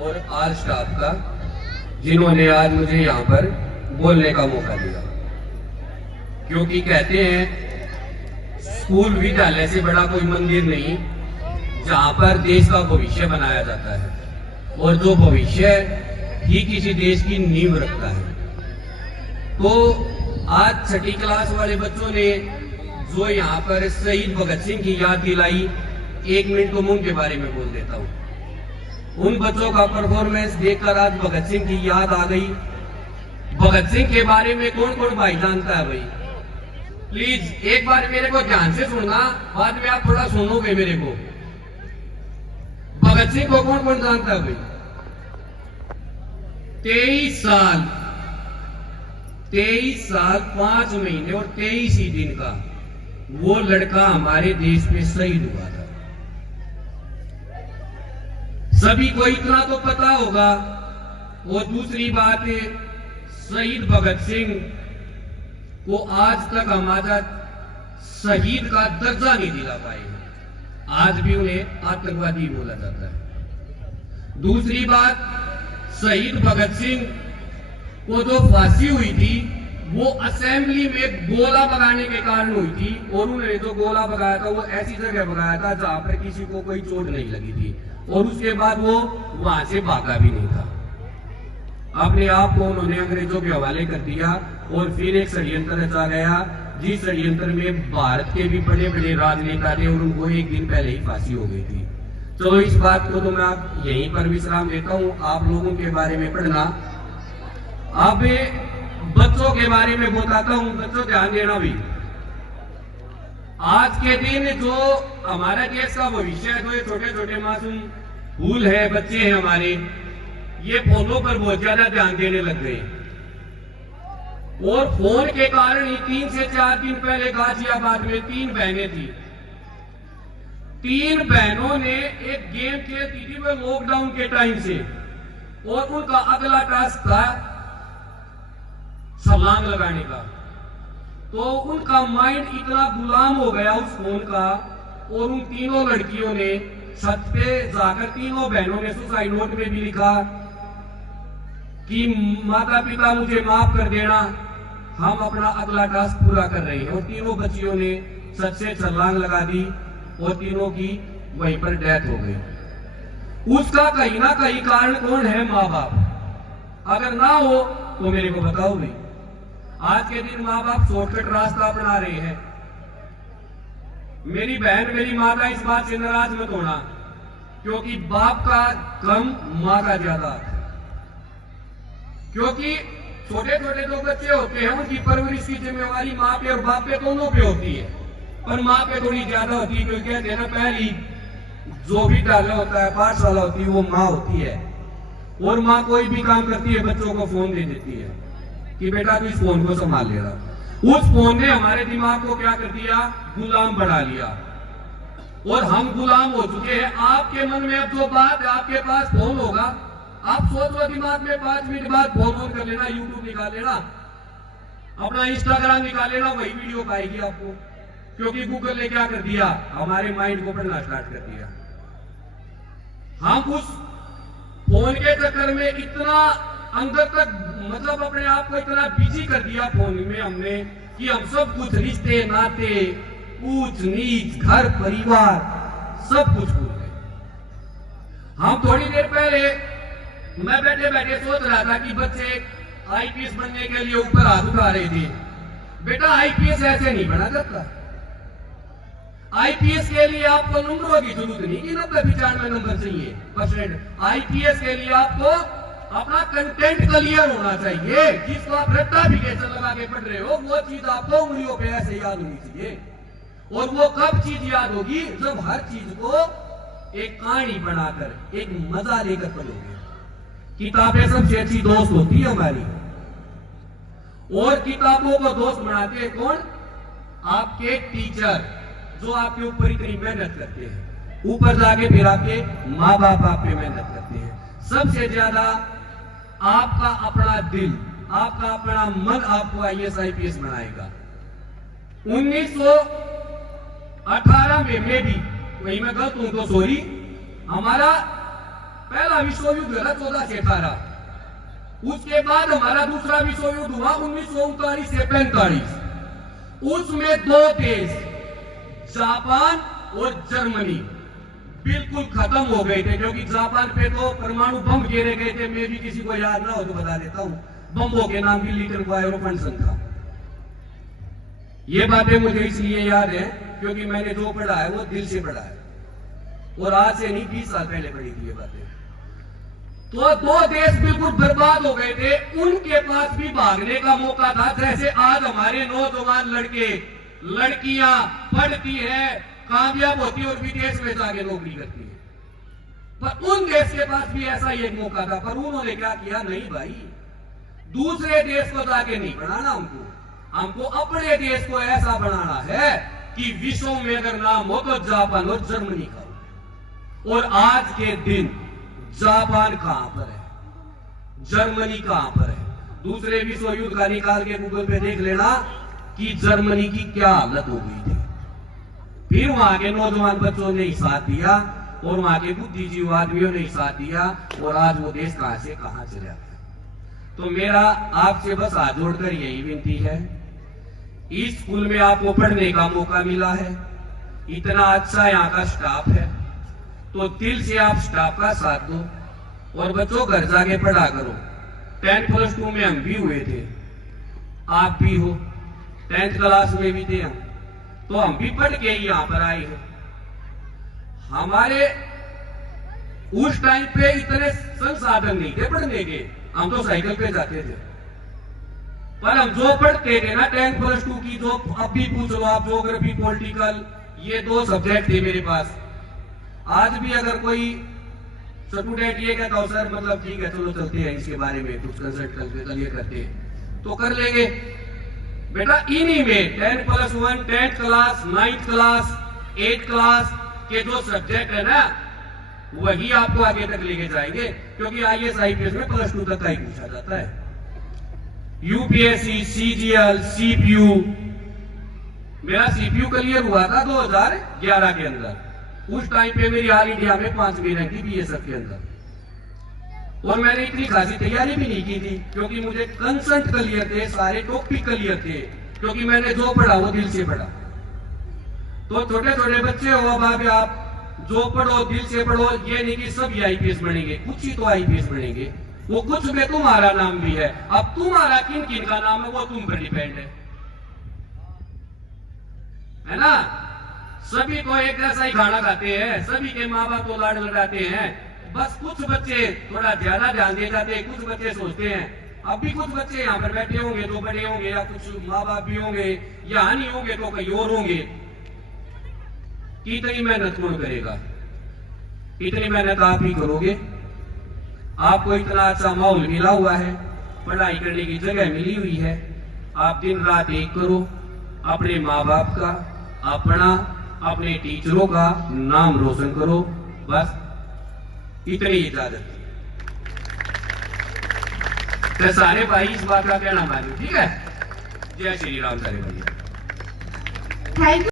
और आल स्टाफ का, जिन्होंने आज मुझे यहाँ पर बोलने का मौका दिया। क्योंकि कहते हैं स्कूल विद्यालय से बड़ा कोई मंदिर नहीं जहाँ पर देश का भविष्य बनाया जाता है, और जो भविष्य ही किसी देश की नींव रखता है। तो आज छठी क्लास वाले बच्चों ने जो यहाँ पर शहीद भगत सिंह की याद दिलाई, 1 मिनट तो मैं उनके बारे में बोल देता हूँ। उन बच्चों का परफॉर्मेंस देखकर आज भगत सिंह की याद आ गई। भगत सिंह के बारे में कौन कौन भाई जानता है भाई? प्लीज एक बार मेरे को ध्यान से सुनना, बाद में आप थोड़ा सुनोगे मेरे को। भगत सिंह को कौन कौन जानता है भाई? 23 साल 5 महीने और 23 ही दिन का वो लड़का हमारे देश में शहीद हुआ था। सभी को इतना तो पता होगा। और दूसरी बात है, शहीद भगत सिंह को आज तक हमारा शहीद का दर्जा नहीं दिला पाए। आज भी उन्हें आतंकवादी बोला जाता है। दूसरी बात, शहीद भगत सिंह को जो फांसी हुई थी वो असेंबली में गोला भगाने के कारण हुई थी, और उन्होंने जो गोला भगाया था वो ऐसी जगह भगाया था जहां पर किसी को कोई चोट नहीं लगी थी, और उसके बाद वो वहां से भागा भी नहीं था। अपने आप को उन्होंने अंग्रेजों के हवाले कर दिया, और फिर एक षड्यंत्र रचा गया, जिस षड्यंत्र में भारत के भी बड़े बड़े राजनेता थे, और उनको 1 दिन पहले ही फांसी हो गई थी। चलो इस बात को तो मैं आप यहीं पर विश्राम देता हूं, आप लोगों के बारे में पढ़ना। अब बच्चों के बारे में बताता हूं। बच्चों ध्यान देना भी, आज के दिन जो हमारा देश का भविष्य है, जो ये छोटे छोटे मासूम फूल है, बच्चे हैं हमारे, ये फोनों पर बहुत ज्यादा ध्यान देने लग गए। और फोन के कारण ही 3 से 4 दिन पहले गाजियाबाद में 3 बहनें थी। 3 बहनों ने एक गेम खेलती थी वो लॉकडाउन के टाइम से, और उनका अगला टास्क था छलांग लगाने का। तो उनका माइंड इतना गुलाम हो गया उस फोन का, और उन तीनों लड़कियों ने छत पे जाकर, तीनों बहनों ने सुसाइड नोट में भी लिखा कि माता पिता मुझे माफ कर देना, हम अपना अगला टास्क पूरा कर रहे हैं। और तीनों बच्चियों ने छत से छलांग लगा दी, और तीनों की वहीं पर डेथ हो गई। उसका कहीं ना कहीं कारण कौन है? माँ बाप। अगर ना हो तो मेरे को बताओ भाई। आज के दिन माँ बाप शॉर्टकट रास्ता अपना रहे हैं। मेरी बहन, मेरी माता, इस बात से नाराज मत होना, क्योंकि बाप का कम, माँ का ज्यादा। क्योंकि छोटे छोटे जो बच्चे होते हैं उनकी परवरिश की जिम्मेवारी माँ पे और बाप पे दोनों पे होती है, पर माँ पे थोड़ी ज्यादा होती है। क्योंकि कहते हैं ना, पहली जो भी डाला होता है, पाठशाला होती है, वो माँ होती है। और माँ कोई भी काम करती है बच्चों को फोन दे देती है कि बेटा तू इस फोन को संभाल लेगा। उस फोन ने हमारे दिमाग को क्या कर दिया? गुलाम बना लिया, और हम गुलाम हो चुके हैं। आपके मन में अब जो बात है, आपके पास फोन होगा, आप सोचो दिमाग में 5 मिनट बाद फोन ऑन कर लेना, यूट्यूब निकाल लेना, अपना इंस्टाग्राम निकाल लेना, वही वीडियो पाएगी आपको। क्योंकि गूगल ने क्या कर दिया? हमारे माइंड को पढ़ना स्टार्ट कर दिया। हम उस फोन के चक्कर में इतना अंदर तक, मतलब अपने आप को इतना बिजी कर दिया फोन में हमने, कि हम सब कुछ, रिश्ते नाते, ऊंच नीच, घर परिवार, सब कुछ भूल गए। हम थोड़ी देर पहले, मैं बैठे बैठे सोच रहा था कि बच्चे आईपीएस बनने के लिए ऊपर हाथ उठा रहे थे। बेटा आईपीएस ऐसे नहीं बना जाता। आईपीएस के लिए आपको नंबरों की जरूरत नहीं कि 90-95 नंबर चाहिए %। आईपीएस के लिए आपको अपना कंटेंट क्लियर होना चाहिए। जिसको आप रेक्टिफिकेशन लगा के पढ़ रहे हो, वो चीज आपको उंगलियों पे ऐसे याद होनी चाहिए। और वो कब चीज याद होगी? जब हर चीज को एक कहानी बनाकर, एक मजा लेकर पढ़ोगे। किताबें सबसे अच्छी दोस्त होती है हमारी, और किताबों को दोस्त बनाते हैं कौन? आपके टीचर, जो आपके ऊपर इतनी मेहनत करते हैं। ऊपर जाके फिर आपके माँ बाप आप पे मेहनत करते हैं। सबसे ज्यादा आपका अपना दिल, आपका अपना मन आपको IAS IPS बनाएगा। 1918 में भी, वही मैं गलत हूं तो सॉरी, हमारा पहला विश्व युद्ध हुआ 14 से 18। उसके बाद हमारा दूसरा विश्व युद्ध हुआ 1939 से 45। उसमें दो देश जापान और जर्मनी बिल्कुल खत्म हो गए थे, क्योंकि जापान पे तो परमाणु बम गिरे गए थे। मैं भी किसी को याद ना हो तो बता देता हूं, बम्बों के नाम की लीटर को एरोफंसन था। ये बातें मुझे इसलिए याद है क्योंकि मैंने जो पढ़ा है वो दिल से पढ़ा है, और आज से नहीं 20 साल पहले पढ़ी थी ये बातें। तो दो देश बिल्कुल बर्बाद हो गए थे, उनके पास भी भागने का मौका था। जैसे आज हमारे नौजवान लड़के लड़कियां पढ़ती है, कामयाब होती है और विदेश में जाके नौकरी करती है, पर उन देश के पास भी ऐसा ही एक मौका था। पर उन्होंने क्या किया, नहीं भाई, दूसरे देश को जाके नहीं बनाना, हमको अपने देश को ऐसा बनाना है कि विश्व में अगर नाम हो तो जापान और जर्मनी का हो। और आज के दिन जापान कहां पर है, जर्मनी कहां पर है? दूसरे विश्व युद्ध का निकाल के गूगल पे देख लेना कि जर्मनी की क्या हालत हो गई थी। फिर वहां के नौजवान बच्चों ने ही साथ दिया और वहां के बुद्धिजीवी आदमियों ने ही साथ दिया, और आज वो देश कहां से कहां चला गया। तो मेरा आपसे बस हाथ जोड़कर यही विनती है, इस स्कूल में आपको पढ़ने का मौका मिला है, इतना अच्छा यहाँ का स्टाफ है, तो दिल से आप स्टाफ का साथ दो और बच्चों घर जाके पढ़ा करो। 10+2 में हम भी हुए थे, आप भी हो, 10th क्लास में भी थे हम, तो हम भी पढ़ के ही यहां पर आए हैं। हमारे उस टाइम पे इतने संसाधन नहीं थे पढ़ने के, हम तो साइकिल पे जाते थे। पर हम जो पढ़ते थे ना 10+2 की, जो अब भी पूछ लो आप, ज्योग्राफी पॉलिटिकल, ये 2 सब्जेक्ट थे मेरे पास। आज भी अगर कोई स्टूडेंट ये कहता हो सर मतलब ठीक है चलो चलते हैं इसके बारे में कुछ कंसल्ट करके करते हैं, तो कर लेंगे बेटा। इन्हीं में 10+1, 10th class, 9th class, 8th class के जो सब्जेक्ट है ना, वही आपको आगे तक लेके जाएंगे, क्योंकि IAS IPS में +2 तक का ही पूछा जाता है। UPSC, CGL, CPU, मेरा CPU क्लियर हुआ था 2011 के अंदर। उस टाइम पे मेरी ऑल इंडिया में 5वीं रैंक थी BSF के अंदर, और मैंने इतनी खासी तैयारी भी नहीं की थी, क्योंकि मुझे कंसेंट क्लियर थे, सारे टॉपिक क्लियर थे, क्योंकि मैंने जो पढ़ा वो दिल से पढ़ा। तो छोटे छोटे बच्चे हो, अब आप जो पढ़ो दिल से पढ़ो, ये नहीं कि सब IPS बनेंगे, कुछ ही तो IPS बनेंगे, वो कुछ में तुम्हारा नाम भी है। अब तुम्हारा किन किन का नाम है वो तुम पर डिपेंड है ना। सभी को एक जैसा ही खाना खाते हैं, सभी के माँ बाप तो लाड लगाते हैं, बस कुछ बच्चे थोड़ा ज्यादा ध्यान दिए जाते हैं। कुछ बच्चे सोचते हैं, अब भी कुछ बच्चे यहाँ पर बैठे होंगे तो बड़े होंगे, या कुछ माँ बाप भी होंगे, यहाँ नहीं होंगे तो कहीं और होंगे, कि इतनी मेहनत कौन करेगा? इतनी मेहनत आप ही करोगे। आपको इतना अच्छा माहौल मिला हुआ है, पढ़ाई करने की जगह मिली हुई है, आप दिन रात एक करो, अपने माँ बाप का, अपना, अपने टीचरों का नाम रोशन करो, बस इतनी इजाजत। तो सारे भाई इस बात का कहना मानो, ठीक है। जय श्री राम सारे भाई। Thank you.